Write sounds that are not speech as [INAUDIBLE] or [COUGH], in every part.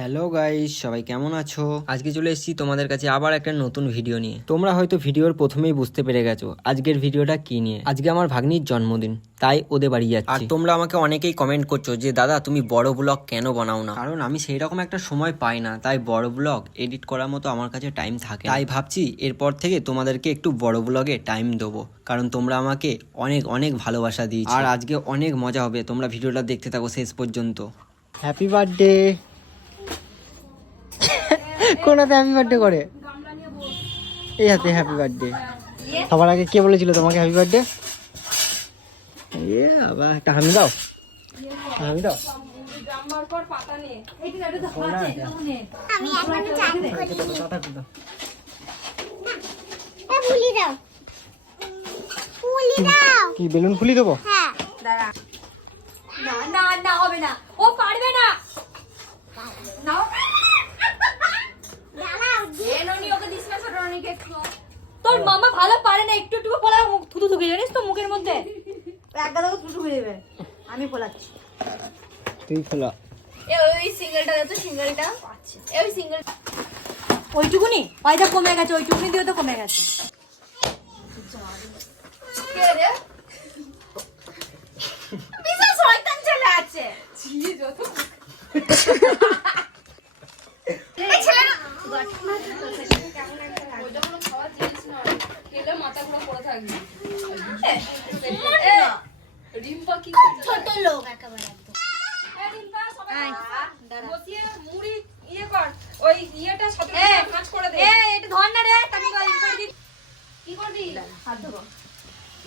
hello guys সবাই কেমন আছো? আজকে চলে এসেছি তোমাদের কাছে আবার একটা নতুন ভিডিও নিয়ে। তোমরা হয়তো ভিডিওর প্রথমেই বুঝতে পেরে গেছো আজকের ভিডিওটা কি নিয়ে। আজকে আমার ভাগ্নির জন্মদিন তাই ওদের বাড়ি যাচ্ছি। আর তোমরা আমাকে অনেকেই কমেন্ট করছ যে দাদা তুমি বড় ব্লগ কেন বানাও না? কারণ আমি সেই রকম একটা সময় পাই না তাই বড় ব্লগ এডিট করার মতো আমার কাছে টাইম থাকে তাই ভাবছি এরপর থেকে তোমাদেরকে একটু বড় ব্লগে টাইম দেবো কারণ তোমরা আমাকে অনেক অনেক ভালোবাসা দিয়েছ। আর আজকে অনেক মজা হবে তোমরা ভিডিওটা দেখতে থাকো শেষ পর্যন্ত। হ্যাপি বার্থডে কোন হাতে হ্যাপি বার্থডে করে? এই হাতে হ্যাপি বার্থডে সবার আগে কে বলেছিল তোমাকে হ্যাপি বার্থডে এ বাবা একটা হামি দাও। হামি দাও। করি। কথা দাও। ফুলি ফুলি কি বেলুন খুলি দেবো হ্যাঁ না না না হবে না ও পারবে না নাও দাঁড়াও এ ননি ওকে দিস না ছোট ননিকে একটু তোর মামা ভালো পারে না একটু একটু পড়া মুখ থুতু থুকে জানিস তো মুখের মধ্যে? এক গাদা থুতু থুকে দেবে। আমি পোলাচ্ছি তুই খোলা। এ ওই সিঙ্গেলটা দে তো সিঙ্গেলটা এ ওই সিঙ্গেল ওইটুকুনি? ওইটা কমে গেছে ওইটুকুনি দিয়ে তো কমে গেছে। কে রে? বিশাল শয়তান চলে আছে। এই ছোট লোক একেবারে। বসিয়ে মুড়ি ইয়ে কর। ওই ইয়েটা সাথে কাজ করে দে। এ এটা ধর না রে তাকে গল্প করে দিই কি করবি? হাত ধোবো।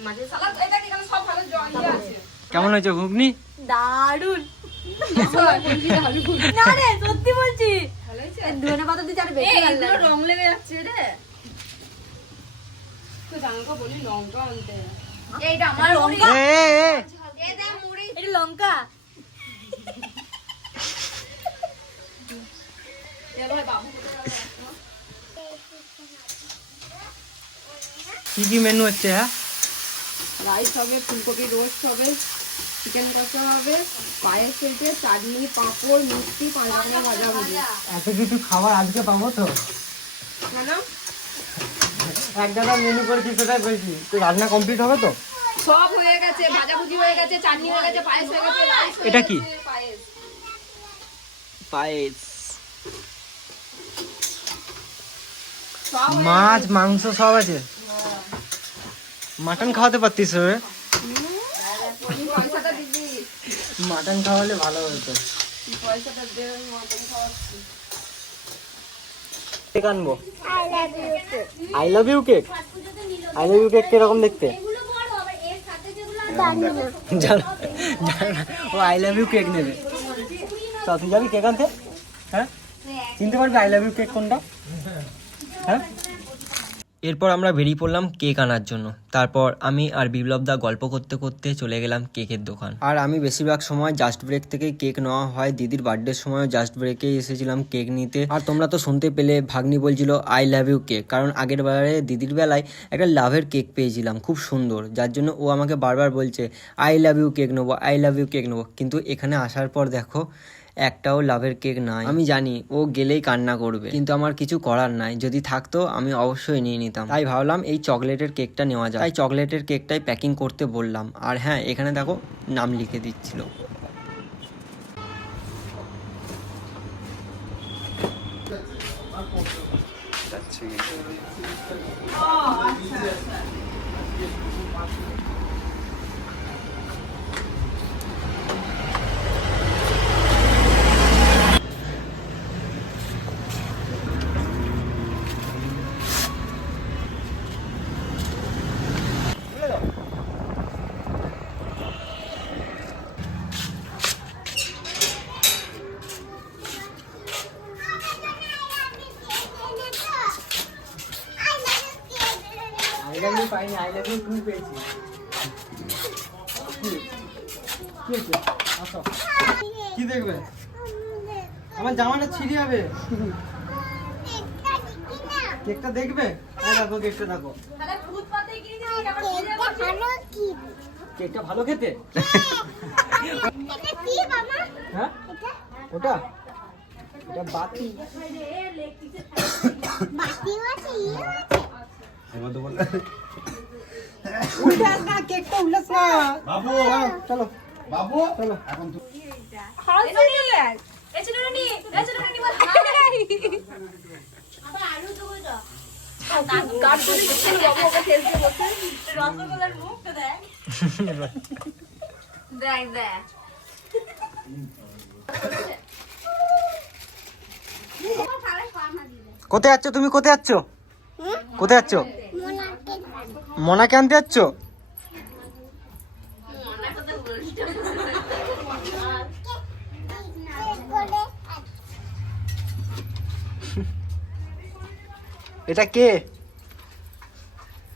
মাঝে সালাদ এটা কি সব ভালো জল ইয়ে আছে? কেমন হয়েছে ঘুগনি? দারুণ না রে সত্যি বলছি। ধনে পাতা দিয়ে চার বেশি। রং লেগে যাচ্ছে রে। তো জামাকে বলি লঙ্কা আনতে। এইটা আমার লঙ্কা? এ এ, এ। এটা লঙ্কা? কি কি মেনু হচ্ছে হ্যাঁ? রাইস হবে ফুলকপি রোস্ট হবে চিকেন কষা হবে পায়েস হয়েছে চাটনি পাঁপড় মিষ্টি পাঁচ রকমের ভাজা ভুজি এত কিছু খাবার আজকে পাবো তো? এক দাদা মেনু করেছি সেটাই বলছি তো রান্না কমপ্লিট হবে তো? সব হয়ে গেছে ভাজা ভুজি হয়ে গেছে চাটনি হয়ে গেছে পায়েস হয়ে গেছে রাইস এটা কি? পায়েস। পায়েস। মাছ মাংস সব আছে? মাটন খাওয়াতে পারতিস রে পয়সাটা দিবি। মাটন খাওয়ালে ভালো হতো। পয়সাটা দে কেক আনব? I love you I love you cake I love you cake কীরকম দেখতে? ও আই লাভ ইউ কেক নেবে। তা তুই যাবি কেক আনতে? হ্যাঁ? চিনতে পারবি আই লাভ ইউ কেক কোনটা? হ্যাঁ? এরপর আমরা বেরিয়ে পড়লাম কেক আনার জন্য। তারপর আমি আর বিপ্লবদা গল্প করতে করতে চলে গেলাম কেকের দোকান। আর আমি বেশিরভাগ সময় জাস্ট ব্রেক থেকে কেক নেওয়া হয়। দিদির বার্থডের সময় জাস্ট ব্রেকেই এসেছিলাম কেক নিতে। আর তোমরা তো শুনতে পেলে, ভাগ্নি বলছিল আই লাভ ইউ কেক কারণ আগের বারে দিদির বেলায় একটা লাভের কেক পেয়েছিলাম, খুব সুন্দর। যার জন্য ও আমাকে বারবার বলছে আই লাভ ইউ কেক নেব আই লাভ ইউ কেক নেব। কিন্তু এখানে আসার পর দেখো একটাও লাভের কেক নাই। আমি জানি, ও গেলেই কান্না করবে। কিন্তু আমার কিছু করার নাই। যদি থাকতো, আমি অবশ্যই নিয়ে নিতাম। তাই ভাবলাম এই চকলেটের কেকটা নেওয়া যায় তাই চকলেটের কেকটাই প্যাকিং করতে বললাম। আর হ্যাঁ এখানে দেখো, নাম লিখে দিচ্ছিল। কি? দেখবে? আমার জামাটা ছিঁড়ে যাবে। কেকটা দেখবে? দেখো কেকটা দেখো। কেকটা ভালো খেতে? হ্যাঁ? এটা? ওটা? এটা বাতি। বাতি আছে ইয়ে আছে। উল্টাস না কেকটা উল্টাস না বাবু চলো। বাবু চলো। এখন তো হাসনি এ ছিল নি এ বল হাই আলু তো কাট করে দিচ্ছে বাবা ওকে খেলতে বসে রসগোল্লার মুখটা দেখ দেখ দেখ কোথায় আছো তুমি কোথায় যাচ্ছ? কোথায় যাচ্ছ? মোনাকে আনতে যাচ্ছ? এটা কে?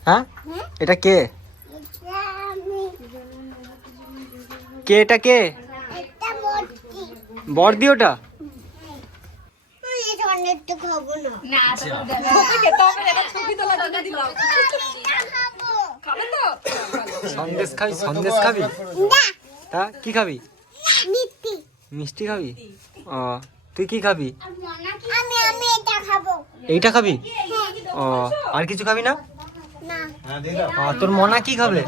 হ্যাঁ? এটা কে? কে এটা কে? বর্দি ওটা। খাব না। তোকে খেতে হবে না, ছবি তোলা জন্য দিলাম। খাবে তো? সন্দেশ খাবি সন্দেশ খাবি? তা কি খাবি? মিষ্টি। মিষ্টি খাবি? ও তুই কি খাবি? আমি আমি এটা খাব। এইটা খাবি? হ্যাঁ। ও আর কিছু খাবি না? না। হ্যাঁ তোর মনা কি খাবে?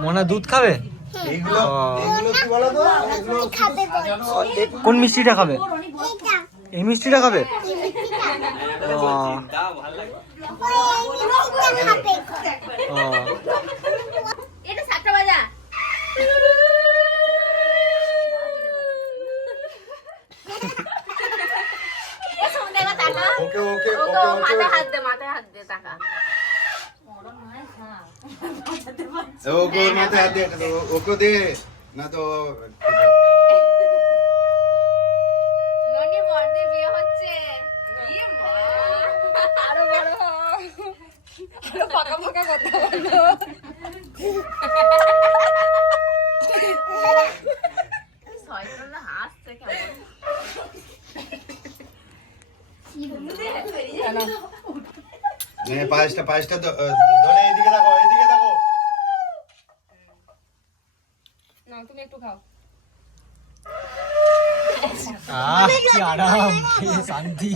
মোনা দুধ খাবে। মনা এ- কোন মিষ্টিটা খাবে? এই মিষ্টিটা খাবে? ওকে ওকে ওকে ওকে হাত দে মাথায় হাত দে টাকা। ওকে মাথায় হাত দাও, ওকে দে। না তো আরও ফাঁকা ফাঁকা কথা বলো। পায়েসটা পায়েসটা ধরে এদিকে দেখো এদিকে দেখো। না তুমি একটু খাও। আহ কি আরাম কি শান্তি।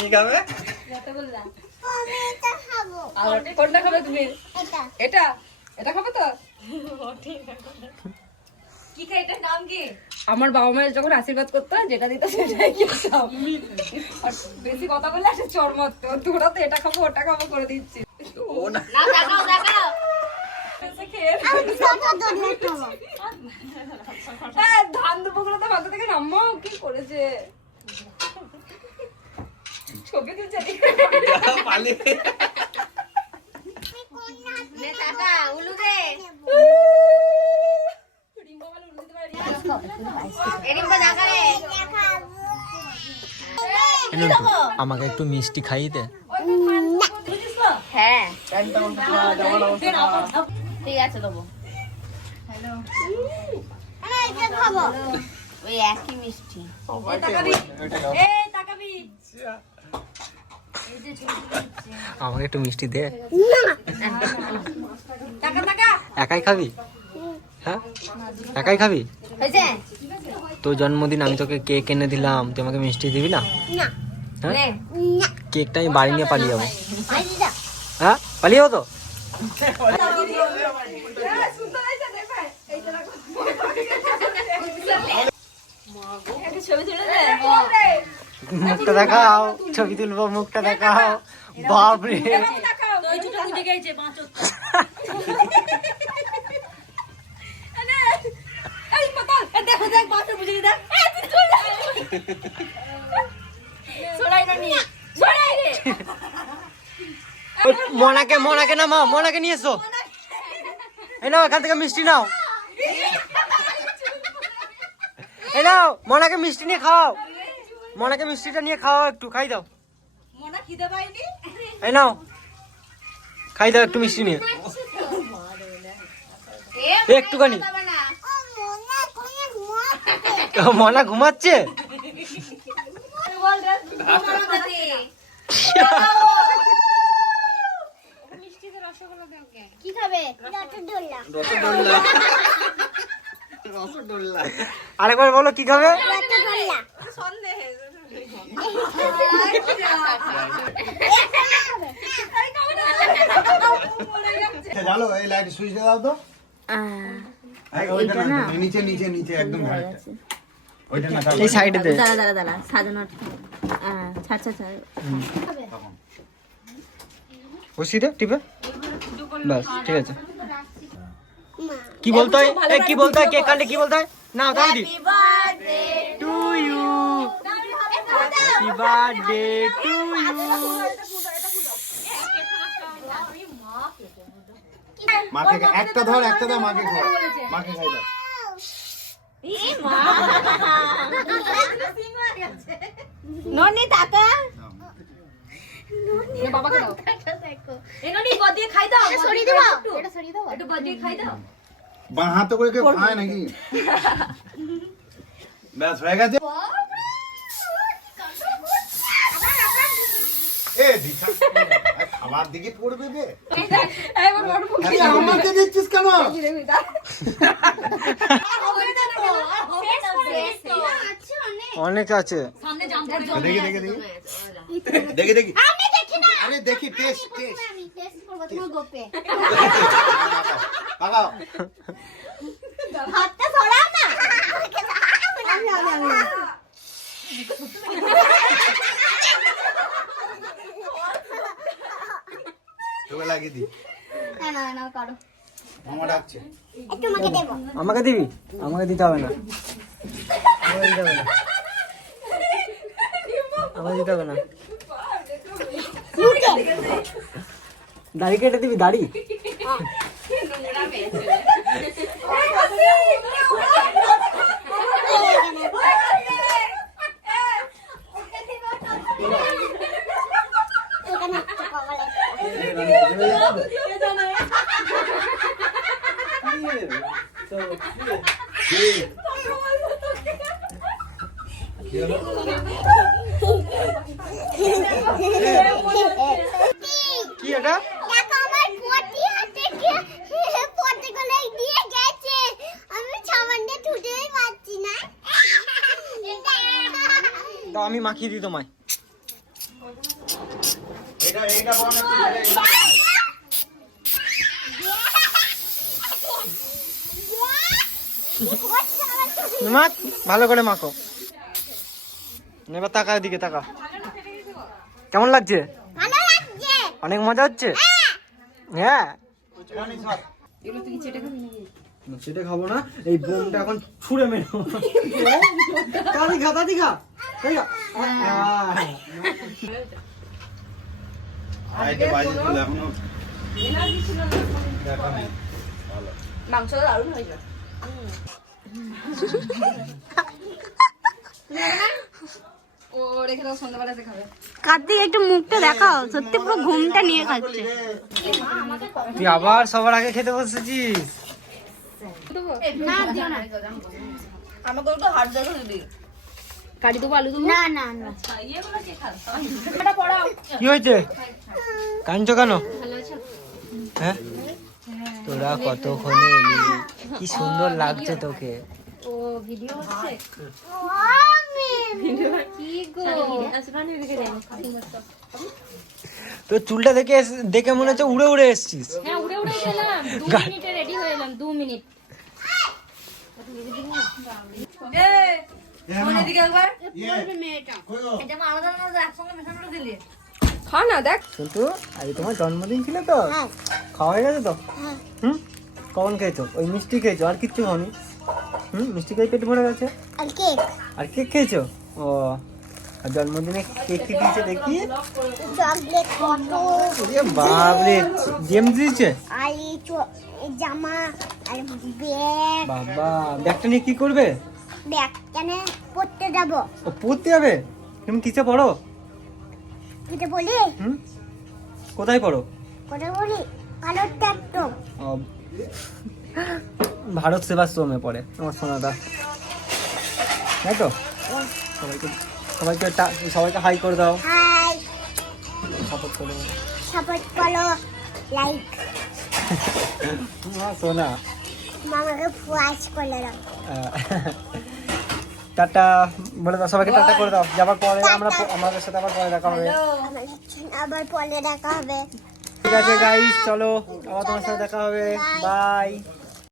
কি খাবে? আমি এটা খাব আর কোনটা খাবে তুমি? এটা। এটা? এটা খাবে তো? কি খাই এটার নাম কি? আমার বাবা মায়ের যখন আশীর্বাদ করতো যেটা দিত সেটাই খেতাম। আর বেশি কথা বললে একটা চর মারতো। তোরা তো এটা খাব ওটা খাব করে দিচ্ছি। হ্যাঁ, ধান তো মাথা থেকে নাম্মাও কি করেছে? ছবি আমাকে একটু মিষ্টি খাইয়ে দে। হ্যাঁ। ঠিক আছে দেবো। খাব ওই একই মিষ্টি। আমাকে একটু মিষ্টি দে। একাই খাবি? হ্যাঁ? একাই খাবি? তোর জন্মদিন, আমি তোকে কেক এনে দিলাম। তুই আমাকে মিষ্টি দিবি না? না হ্যাঁ? কেকটা আমি বাড়ি নিয়ে পালিয়ে যাব। হ্যাঁ? পালিয়ে যাব তো ছবি তুলে দে মুখটা দেখাও, ছবি তুলবো, মুখটা দেখাও। বাপরে। মনাকে মনাকে নামাও, মনাকে নিয়ে এসো। এই নাও, এখান থেকে মিষ্টি নাও। এই নাও, মনাকে মিষ্টি নিয়ে খাও। মনাকে মিষ্টিটা নিয়ে খাও একটু খাই দাও। মনা খিদে পাইনি এই নাও। খাই দাও একটু মিষ্টি নিয়ে। একটুখানি। মোনা ঘুমাচ্ছে মনা ঘুমাচ্ছে? বল রে তোমার কাছে [LAUGHS] কি? খাবে? আরেকবার বলো কি খাবে? রসগোল্লা। জানো এই লাইট সুইচ দাও তো। এই, ওইটা না নিচে নিচে নিচে একদম ঘাটটা। ওইটা না এই সাইডে দে দাঁড়া দাঁড়া দাঁড়া সাজানো ছাড় ছাড় ছাড়। বসি দে টিপে? বাস ঠিক আছে। কি বলতে হয় কি বলতে হয় কেক কাটলে কি বলতে হয় না তাই দি to you happy birthday to you মাকে খা- একটা ধর একটা দাও মাকে খাও মাকে খাই দাও। ননি টাকা বাবাকে দাও। এই ননি গদ খাই দাও সরিয়ে দেবো এটা সরিয়ে দেবো একটু গদ খাই দাও। বাঁ হাতে করে কেউ খায় নাকি? [LAUGHS] ব্যাস হয়ে গেছে। এ দিছা খাবার দিকে পড়বে আরে আমাকে দিচ্ছিস কেন? অনেক আছে। দেখি দেখি দেখি। দেখি দেখি। আমি দেখি না। আরে দেখি টেস্ট টেস্ট আমি টেস্ট করব তোমার গোপে। লাগাও। হাতটা সরাও না। আমি আমি আমি। [LAUGHS] তোকে লাগিয়ে দি না না না করো মামা ডাকছে। একটু আমাকে দেবো। আমাকে দিবি? আমাকে দিতে হবে না। আমাকে দিতে হবে না। আমাকে দিতে হবে না। দাড়ি কেটে দিবি দাড়ি? কি এটা? দেখো আমার পটি হাতে কি পটি গুলো দিয়ে গেছে। আমি সামানটা ছুটেই পাচ্ছি না। দাও আমি মাখিয়ে দিই তোমায়। এটা এইটা মাখ ভালো করে মাখো। এবার তাকা দিকে তাকা কেমন লাগছে? অনেক মজা হচ্ছে? হ্যাঁ। নাকি সেটা খাব না। এই বোমটা এখন ছুঁড়ে মেরো তাড়াতাড়ি খা তাড়াতাড়ি খা। মাংসটা দারুণ হয়েছে। কার্তিক একটু মুখটা দেখাও। সত্যি পুরো ঘুমটা নিয়ে খাচ্ছে। তুই আবার সবার আগে খেতে বসেছিস? না দিও না। আমাকে একটু হাত দেখো দিদি কাটি দেবো আলু না না না। ইয়েগুলো কে খাবে পড়াও। কি হয়েছে? কাঁদছো কেন? হ্যাঁ? তোরা কতক্ষণে এলি? কি সুন্দর লাগছে তোকে। ও ভিডিও হচ্ছে? যাই তোর চুলটা দেখে এস- দেখে মনে হচ্ছে উড়ে উড়ে এসছিস। হ্যাঁ উড়ে উড়ে গেলাম। দু মিনিটে রেডি হয়ে এলাম দু মিনিট। এদিকে একবার? কই গো? এটা মা আলাদা আলাদা একসঙ্গে মেশানো দিলি খা না দেখ। কিন্তু আজ তোমার জন্মদিন ছিল তো? খাওয়া হয়ে গেছে তো? হুম? কখন খেয়েছো? ওই মিষ্টি খেয়েছো আর কিচ্ছু খাওনি? হুম? মিষ্টি খেয়ে পেট ভরে গেছে? আর কেক। আর কেক খেয়েছো? ও আর জন্মদিনে কেক কি দিয়েছে দেখি? চকলেট ফটো ওরে বাপরে জেমস দিয়েছে জামা আর ব্যাগ। বাবা ব্যাগটা নিয়ে কি করবে? ব্যাগ কেন পড়তে যাব। ও পড়তে যাবে? তুমি কিসে পড়ো? এটা বলি? হুম? কোথায় পড়ো? কোথায় বলি ট্যাপটপ ও, ভারত সেবাশ্রমে পড়ে আমার সোনাদা। তাই তো? সবাইকে সবাইকে সবাইকে হাই করে দাও। সাপোর্ট করো সাপোর্ট করো লাইক সোনা। মামাকে ফুয়াস করে দাও টাটা বলে দাও সবাইকে টাটা করে দাও। যাবার পরে আমরা আমাদের সাথে আবার পরে দেখা হবে। আবার পরে দেখা হবে। ঠিক আছে গাইস চলো আবার তোমার সাথে দেখা হবে। বাই